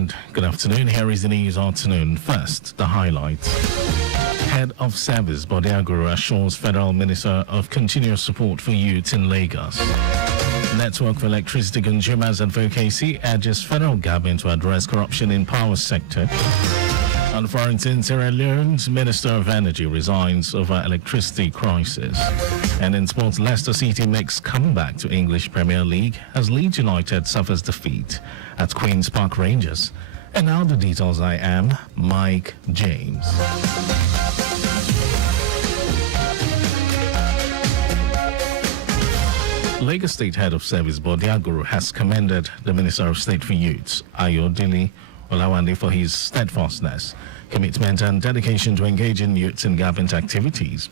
and good afternoon. Here is the news afternoon. First, the highlights. Head of Service Bode Aguru assures Federal Minister of continuous support for youth in Lagos. Network for Electricity Consumers Advocacy urges Federal Government to address corruption in power sector. And foreign Sierra Leone's Minister of Energy resigns over electricity crisis. And in sports, Leicester City makes comeback to English Premier League as Leeds United suffers defeat at Queen's Park Rangers. And now the details. I am Mike James. Lagos State Head of Service Bode Aguru has commended the Minister of State for Youth, Ayodele Olawande, for his steadfastness, commitment and dedication to engaging youths in government activities.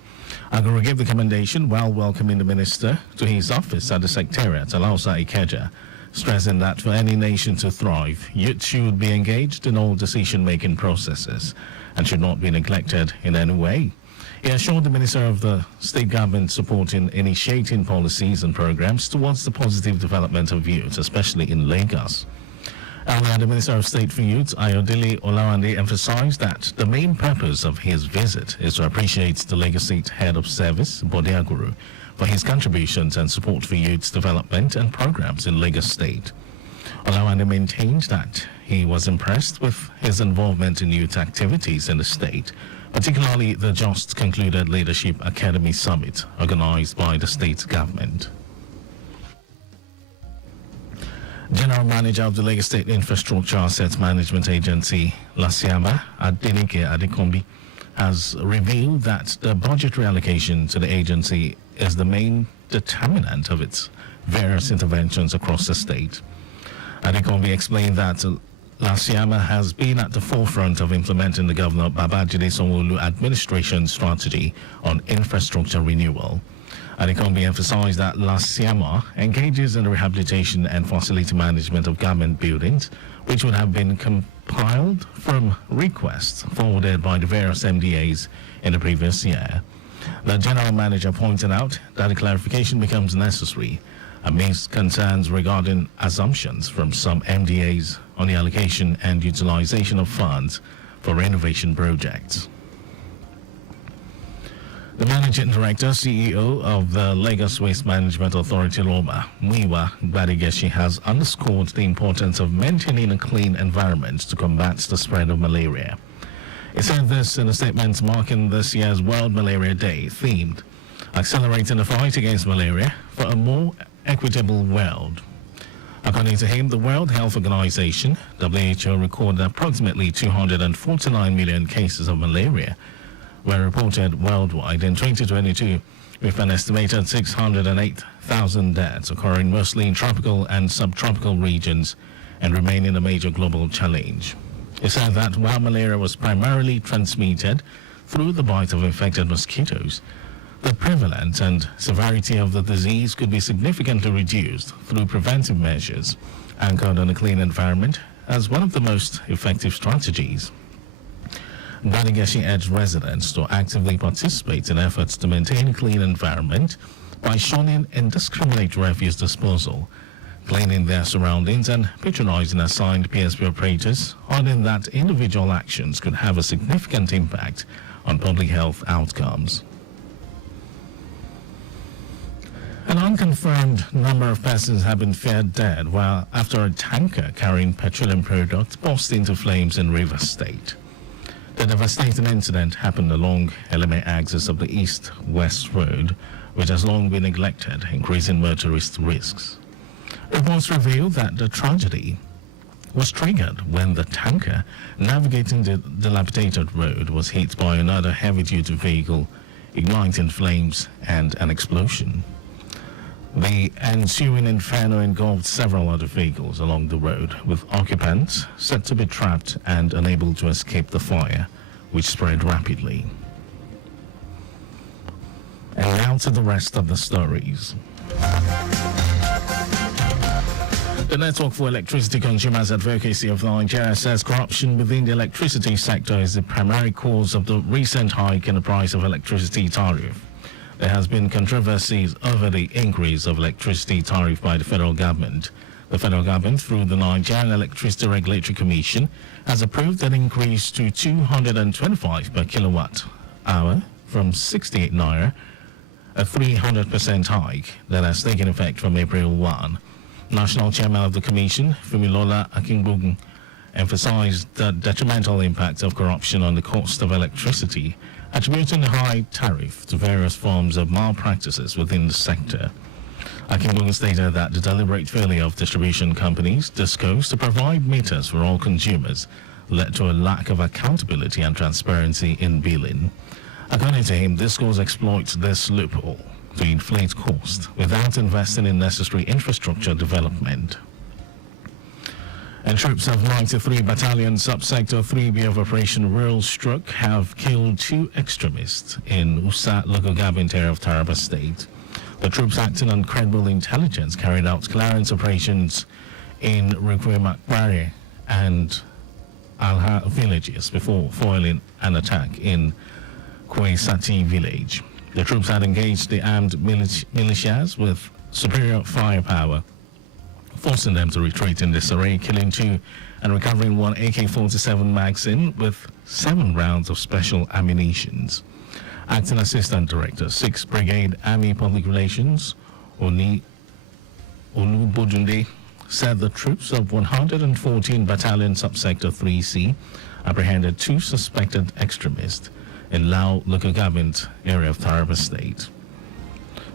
Aguru gave the commendation while welcoming the minister to his office at the Secretariat, Alausa Ikeja, stressing that for any nation to thrive, youth should be engaged in all decision-making processes and should not be neglected in any way. He assured the Minister of the State Government support in initiating policies and programs towards the positive development of youth, especially in Lagos. Earlier, the Minister of State for Youth, Ayodele Olawande, emphasized that the main purpose of his visit is to appreciate the Lagos State Head of Service, Bode Aguru, for his contributions and support for youth development and programs in Lagos State. Olawande maintained that he was impressed with his involvement in youth activities in the state, particularly the just concluded Leadership Academy Summit organized by the state government. General Manager of the Lagos State Infrastructure Asset Management Agency, LASIAMA, Adenike Adekombi, has revealed that the budgetary allocation to the agency is the main determinant of its various interventions across the state. Adekombi explained that LASIAMA has been at the forefront of implementing the Governor Babajide Sanwo-Olu administration strategy on infrastructure renewal. Adekombi emphasized that LASIAMA engages in the rehabilitation and facility management of government buildings, which would have been compiled from requests forwarded by the various MDAs in the previous year. The General Manager pointed out that a clarification becomes necessary amidst concerns regarding assumptions from some MDAs on the allocation and utilization of funds for renovation projects. The Managing Director, CEO of the Lagos Waste Management Authority, LOMA, Muyiwa Gbadigeshi, has underscored the importance of maintaining a clean environment to combat the spread of malaria. He said this in a statement marking this year's World Malaria Day, themed Accelerating the Fight Against Malaria for a More Equitable World. According to him, the World Health Organization, WHO, recorded approximately 249 million cases of malaria were reported worldwide in 2022, with an estimated 608,000 deaths occurring mostly in tropical and subtropical regions and remaining a major global challenge. He said that while malaria was primarily transmitted through the bite of infected mosquitoes, the prevalence and severity of the disease could be significantly reduced through preventive measures anchored on a clean environment as one of the most effective strategies. Gbadigeshi urged residents to actively participate in efforts to maintain a clean environment by shunning indiscriminate refuse disposal, cleaning their surroundings, and patronizing assigned PSP operators, adding that individual actions could have a significant impact on public health outcomes. An unconfirmed number of persons have been found dead while after a tanker carrying petroleum products burst into flames in Rivers State. The devastating incident happened along Eleme axis of the east-west road, which has long been neglected, increasing motorist risks. Reports reveal that the tragedy was triggered when the tanker navigating the dilapidated road was hit by another heavy-duty vehicle, igniting flames and an explosion. The ensuing inferno engulfed several other vehicles along the road, with occupants said to be trapped and unable to escape the fire, which spread rapidly. And now to the rest of the stories. The Network for Electricity Consumers Advocacy of Nigeria says corruption within the electricity sector is the primary cause of the recent hike in the price of electricity tariff. There has been controversies over the increase of electricity tariff by the federal government. The federal government, through the Nigerian Electricity Regulatory Commission, has approved an increase to 225 per kilowatt hour from 68 naira, a 300% hike that has taken effect from April 1. National Chairman of the Commission, Fumilola Akingbugn, emphasized the detrimental impact of corruption on the cost of electricity, attributing the high tariff to various forms of malpractices within the sector. Akingbugn stated that the deliberate failure of distribution companies, DISCOs, to provide meters for all consumers led to a lack of accountability and transparency in billing. According to him, DISCOs exploit this loophole to inflate costs without investing in necessary infrastructure development. And troops of 93 Battalion Subsector 3B of Operation Rural Stroke have killed 2 extremists in Usa local government area of Taraba State. The troops, acting on credible intelligence, carried out clearance operations in Rukwe-Makbare and Alha villages before foiling an attack in Kwesati village. The troops had engaged the armed militias with superior firepower, forcing them to retreat in disarray, killing 2 and recovering 1 AK-47 magazine with 7 rounds of special ammunitions. Acting Assistant Director, 6th Brigade Army Public Relations, Oni Olubodunde, said the troops of 114 Battalion Subsector 3C apprehended 2 suspected extremists in Lao local government area of Taraba State.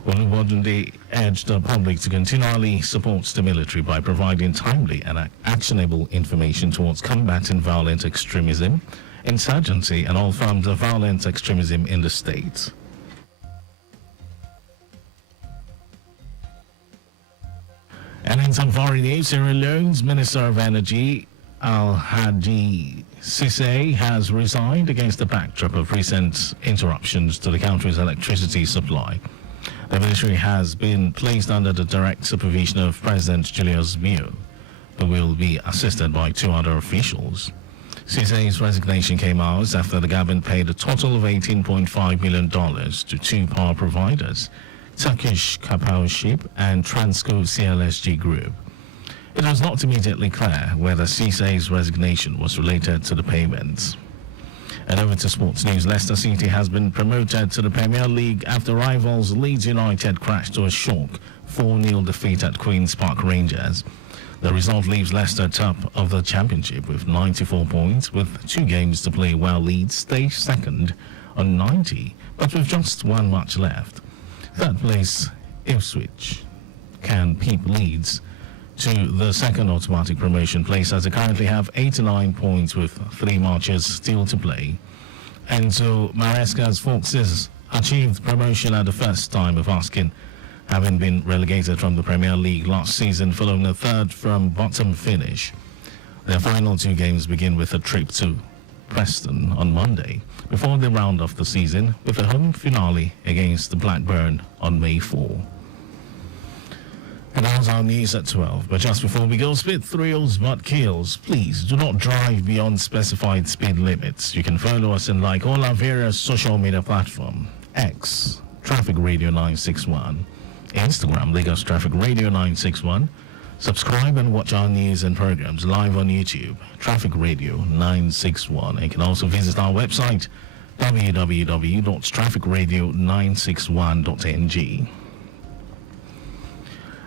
Olubodunde urged the public to continually support the military by providing timely and actionable information towards combating violent extremism, insurgency, and all forms of violent extremism in the state. And in some foreign news, Sierra Leone's Minister of Energy, Al-Hadi Cisse, has resigned against the backdrop of recent interruptions to the country's electricity supply. The military has been placed under the direct supervision of President Julius Mio, who will be assisted by 2 other officials. Cisse's resignation came hours after the government paid a total of $18.5 million to 2 power providers, Turkish Kapow Ship and Transco CLSG Group. It was not immediately clear whether Cisse's resignation was related to the payments. And over to sports news, Leicester City has been promoted to the Premier League after rivals Leeds United crashed to a shock 4-0 defeat at Queen's Park Rangers. The result leaves Leicester top of the championship with 94 points, with 2 games to play, while Leeds stay second on 90, but with just 1 match left. Third place, Ipswich, can peep Leeds to the second automatic promotion place, as they currently have 89 points with 3 matches still to play. Enzo Maresca's Foxes achieved promotion at the first time of asking, having been relegated from the Premier League last season following a third from bottom finish. Their final 2 games begin with a trip to Preston on Monday before they round off the season with a home finale against Blackburn on May 4. And that's our news at 12. But just before we go, speed thrills but kills. Please do not drive beyond specified speed limits. You can follow us and like all our various social media platforms. X, Traffic Radio 961. Instagram, Lagos Traffic Radio 961. Subscribe and watch our news and programs live on YouTube, Traffic Radio 961. And you can also visit our website, www.trafficradio961.ng.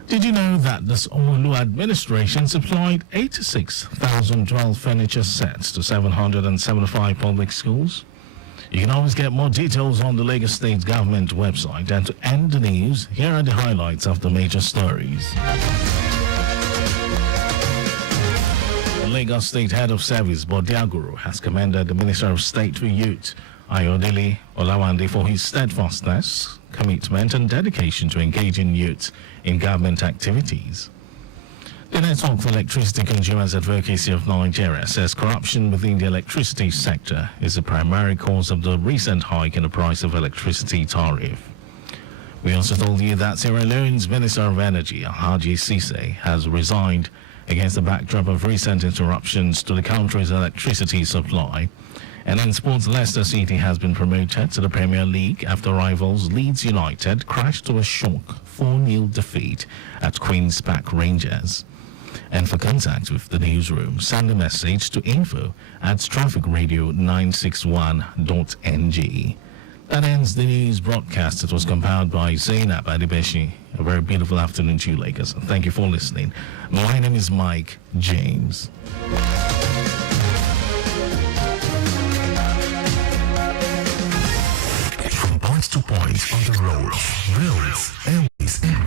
Did you know that the Olu administration supplied 86,000 dwell furniture sets to 775 public schools? You can always get more details on the Lagos State Government website. And to end the news, here are the highlights of the major stories. The Lagos State Head of Service, Bodiaguru, has commended the Minister of State for Youth, Ayodele Olawande, for his steadfastness, commitment and dedication to engaging youth in government activities. The Network for Electricity Consumers Advocacy of Nigeria says corruption within the electricity sector is the primary cause of the recent hike in the price of electricity tariff. We also told you that Sierra Leone's Minister of Energy, Haji Cisse, has resigned against the backdrop of recent interruptions to the country's electricity supply. And in sports, Leicester City has been promoted to the Premier League after rivals Leeds United crashed to a shock 4-0 defeat at Queen's Park Rangers. And for contact with the newsroom, send a message to info@trafficradio961.ng. That ends the news broadcast. It was compiled by Zainab Adibeshi. A very beautiful afternoon to you, Lagos. Thank you for listening. My name is Mike James. From point to point on the road, rails, airways, and